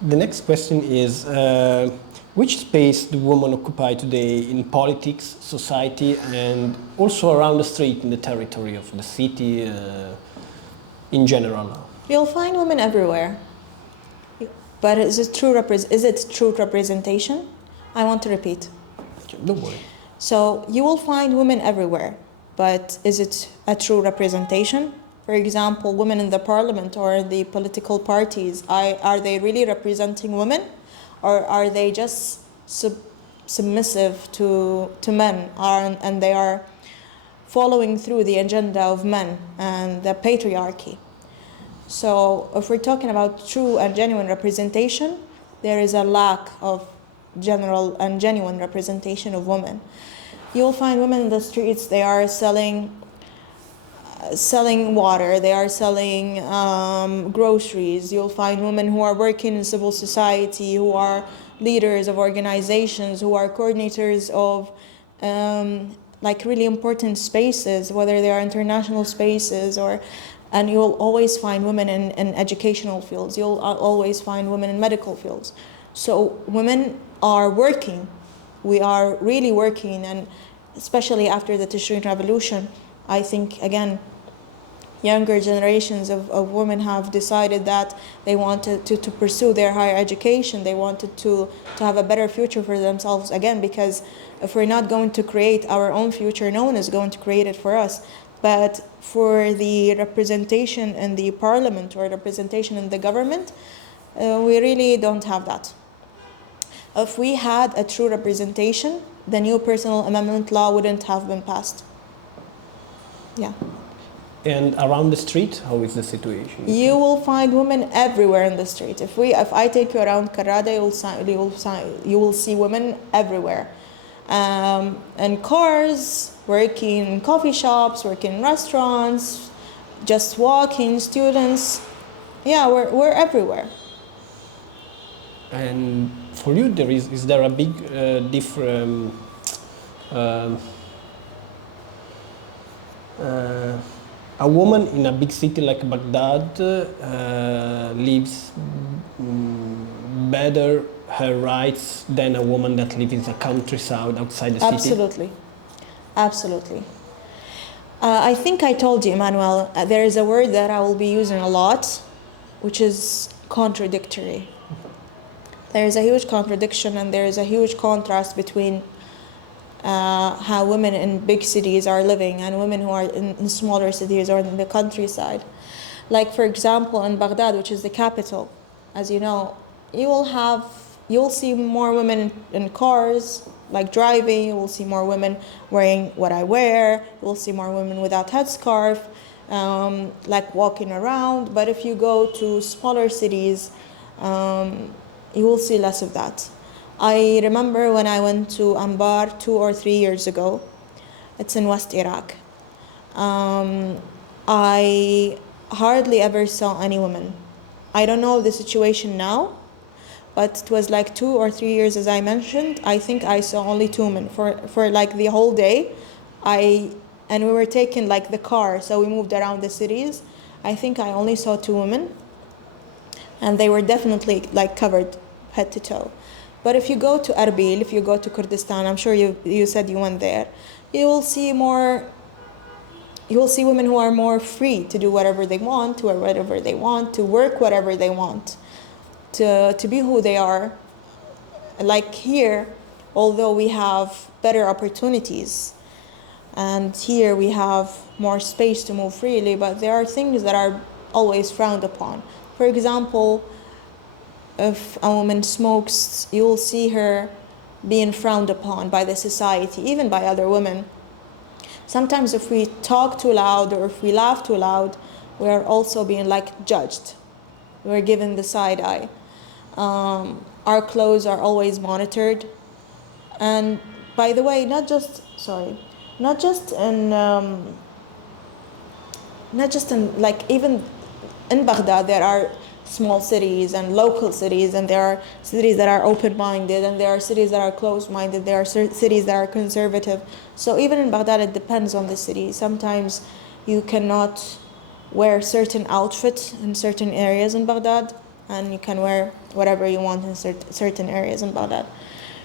The next question is, which space do women occupy today in politics, society, and also around the street in the territory of the city in general? You'll find women everywhere. But is it true representation? I want to repeat. Don't worry. So you will find women everywhere, but is it a true representation? For example, women in the parliament or the political parties, are they really representing women? Or are they just submissive to men and they are following through the agenda of men and the patriarchy? So if we're talking about true and genuine representation, there is a lack of general and genuine representation of women. You'll find women in the streets, they are selling water, they are selling groceries. You'll find women who are working in civil society, who are leaders of organizations, who are coordinators of like really important spaces, whether they are international spaces and you'll always find women in educational fields. You'll always find women in medical fields. So women are working. We are really working, and especially after the Tishrin Revolution, I think, again, younger generations of women have decided that they wanted to pursue their higher education. They wanted to have a better future for themselves, again, because if we're not going to create our own future, no one is going to create it for us. But for the representation in the parliament or representation in the government, we really don't have that. If we had a true representation, the new personal amendment law wouldn't have been passed. Yeah. And around the street, how is the situation? You will find women everywhere in the street. If I take you around Karada, you will see women everywhere. And cars, working in coffee shops, working in restaurants, just walking, students. Yeah, we're everywhere. And for you, is there a big difference? A woman in a big city like Baghdad lives better her rights than a woman that lives in the countryside outside the city? Absolutely. I think I told you, Emmanuel, there is a word that I will be using a lot, which is contradictory. There is a huge contradiction and there is a huge contrast between how women in big cities are living and women who are in smaller cities or in the countryside. Like, for example, in Baghdad, which is the capital, as you know, you'll see more women in cars, like driving. You will see more women wearing what I wear. You will see more women without headscarf, like walking around. But if you go to smaller cities, you will see less of that. I remember when I went to Anbar 2 or 3 years ago. It's in West Iraq. I hardly ever saw any women. I don't know the situation now, but it was like 2 or 3 years, as I mentioned. I think I saw only 2 women for like the whole day. And we were taking like the car, so we moved around the cities. I think I only saw 2 women, and they were definitely like covered head to toe. But if you go to Erbil, if you go to Kurdistan, I'm sure you said you went there, you will see women who are more free to do whatever they want, to wear whatever they want, to work whatever they want, to be who they are. Like here, although we have better opportunities, and here we have more space to move freely, but there are things that are always frowned upon. For example, if a woman smokes, you will see her being frowned upon by the society, even by other women. Sometimes if we talk too loud or if we laugh too loud, we are also being like judged. We're given the side eye. Our clothes are always monitored. And by the way, not just in like, even in Baghdad, there are small cities and local cities, and there are cities that are open-minded, and there are cities that are closed-minded, there are cities that are conservative. So even in Baghdad, it depends on the city. Sometimes you cannot wear certain outfits in certain areas in Baghdad. and you can wear whatever you want in certain areas and about that.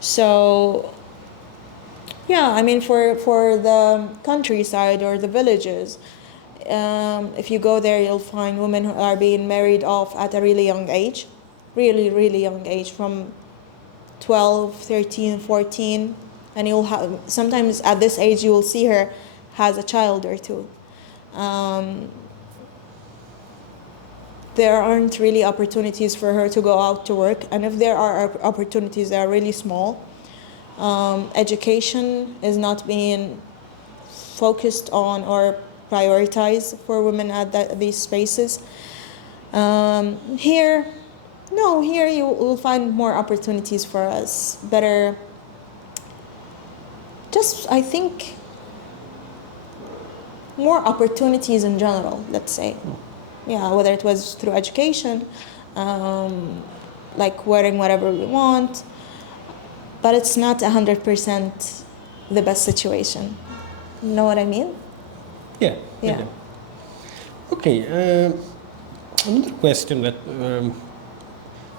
So yeah, I mean, for the countryside or the villages, if you go there, you'll find women who are being married off at a really young age, really, really young age, from 12, 13, 14. And you'll have, sometimes at this age, you will see her has a child or two. There aren't really opportunities for her to go out to work. And if there are opportunities, they are really small. Education is not being focused on or prioritized for women at these spaces. Here you will find more opportunities for us, better, just I think more opportunities in general, let's say. Yeah, whether it was through education, like wearing whatever we want, but it's not 100% the best situation. You know what I mean? Yeah. Yeah. Okay, another question that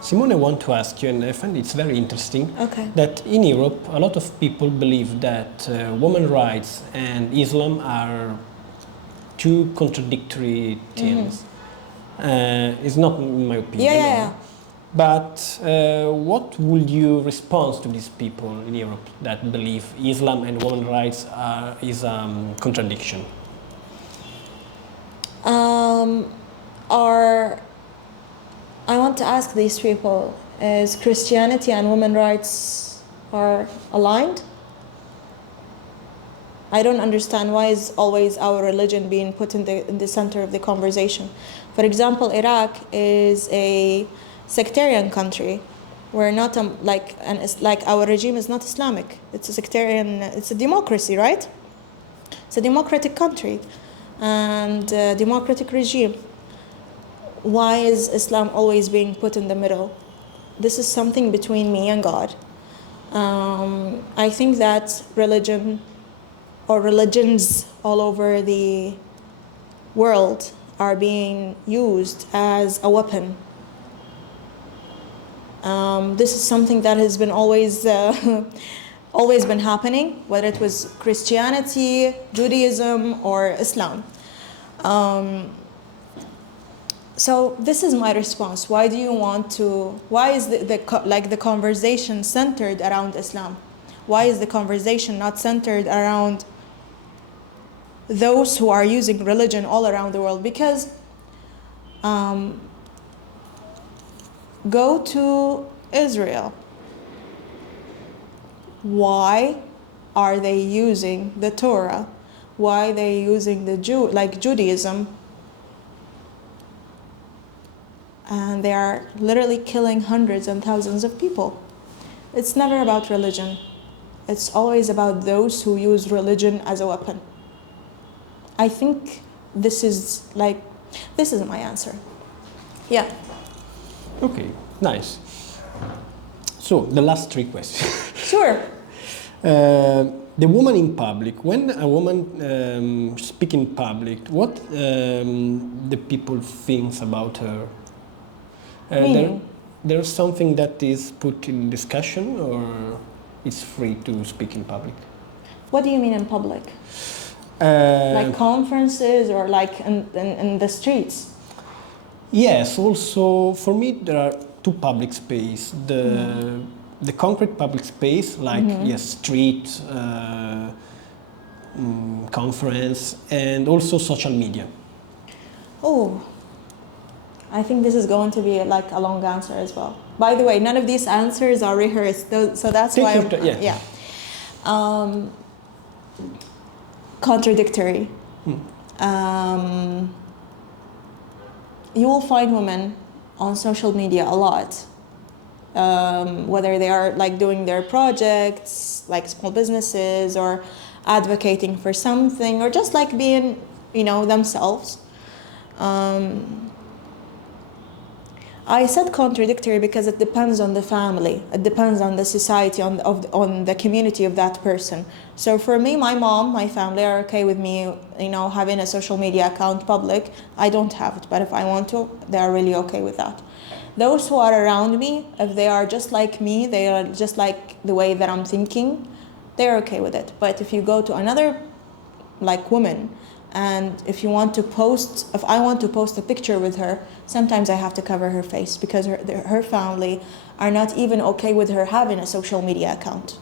Simone, I want to ask you, and I find it's very interesting, Okay. that in Europe a lot of people believe that women's rights and Islam are two contradictory things. It's not in my opinion. Yeah. But what would you respond to these people in Europe that believe Islam and women's rights is a contradiction? I want to ask these people, is Christianity and women's rights are aligned? I don't understand why is always our religion being put in the center of the conversation. For example, Iraq is a sectarian country. We're not like our regime is not Islamic. It's a sectarian. It's a democracy, right? It's a democratic country and a democratic regime. Why is Islam always being put in the middle? This is something between me and God. I think that religion or religions all over the world are being used as a weapon. This is something that has been always been happening, whether it was Christianity, Judaism, or Islam. So this is my response. Why do you want to? Why is the conversation centered around Islam? Why is the conversation not centered around those who are using religion all around the world? Because go to Israel. Why are they using the Torah? Why are they using the Judaism? And they are literally killing hundreds and thousands of people. It's never about religion. It's always about those who use religion as a weapon. I think this is my answer. Yeah. Okay, nice. So the last three questions. Sure. The woman in public. When a woman speaks in public, what the people think about her? There's something that is put in discussion, or it's free to speak in public? What do you mean in public? Like conferences or like in the streets? Yes, also for me there are two public space. The concrete public space, like street, conference, and also social media. Oh, I think this is going to be like a long answer as well. By the way, none of these answers are rehearsed, so that's why contradictory. You will find women on social media a lot, whether they are like doing their projects, like small businesses, or advocating for something, or just like being, themselves. I said contradictory because it depends on the family. It depends on the society, on the community of that person. So for me, my mom, my family are okay with me, having a social media account public. I don't have it, but if I want to, they are really okay with that. Those who are around me, if they are just like me, they are just like the way that I'm thinking, they're okay with it. But if you go to another like woman, and if I want to post a picture with her, sometimes I have to cover her face because her family are not even okay with her having a social media account.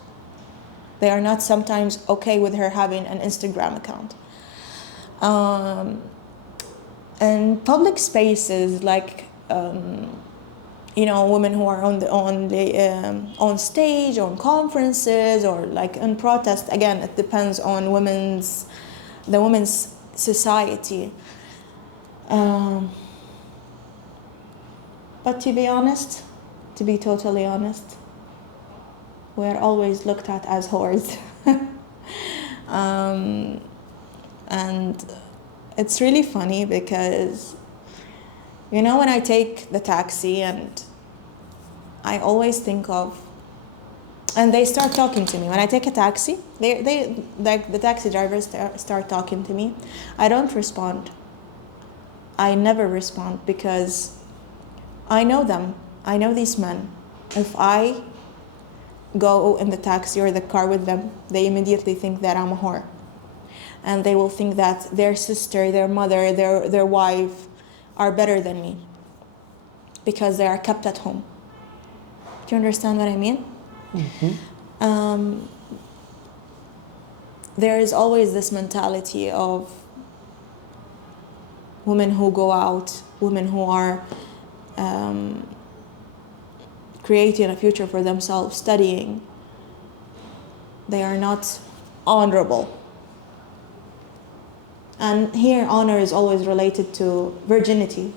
They are not sometimes okay with her having an Instagram account. And public spaces like women who are on stage, on conferences, or like in protest. Again, it depends on the women's society. But to be totally honest, we are always looked at as whores. And it's really funny because, when I take the taxi and I always think of, and they start talking to me. When I take a taxi, the taxi drivers start talking to me. I don't respond. I never respond because I know them. I know these men. If I go in the taxi or the car with them, they immediately think that I'm a whore. And they will think that their sister, their mother, their wife are better than me because they are kept at home. Do you understand what I mean? Mm-hmm. There is always this mentality of women who go out, women who are creating a future for themselves, studying. They are not honorable. And here, honor is always related to virginity.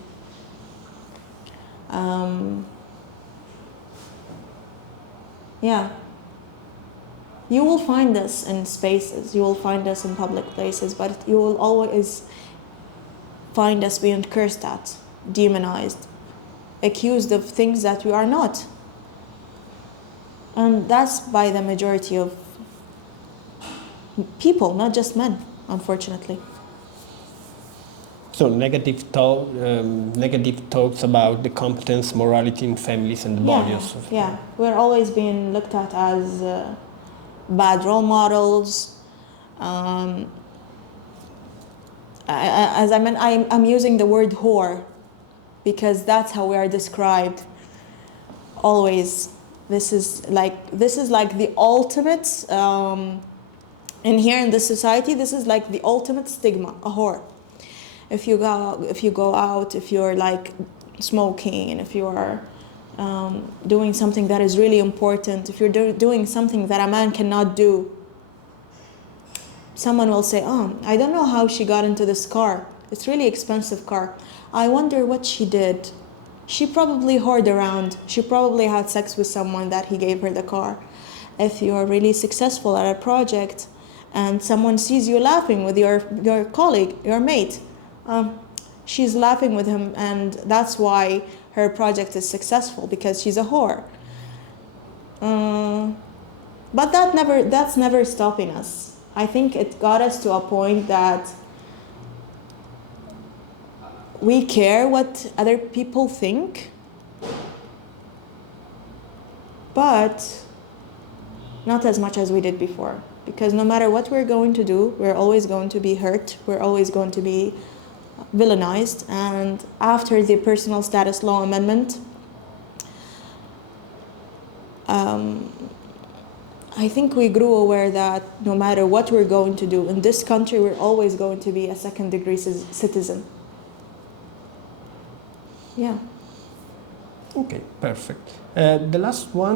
You will find this in spaces, you will find us in public places, but you will always find us being cursed at, demonized, accused of things that we are not. And that's by the majority of people, not just men, unfortunately. So negative talks about the competence, morality in families and the bodies. Yeah, we're always being looked at as bad role models. I'm using the word whore because that's how we are described. Always, this is like the ultimate. And here in this society, this is like the ultimate stigma, a whore. If you go out, if you're like smoking, and if you are doing something that is really important, if you're doing something that a man cannot do, someone will say, "Oh, I don't know how she got into this car. It's really expensive car. I wonder what she did. She probably whored around. She probably had sex with someone that he gave her the car." If you're really successful at a project and someone sees you laughing with your colleague, your mate, she's laughing with him, and that's why her project is successful, because she's a whore. But that's never stopping us. I think it got us to a point that we care what other people think, but not as much as we did before. Because no matter what we're going to do, we're always going to be hurt. We're always going to be villainized. And after the personal status law amendment, I think we grew aware that no matter what we're going to do in this country, we're always going to be a second-degree citizen. Yeah. Okay, perfect. The last one.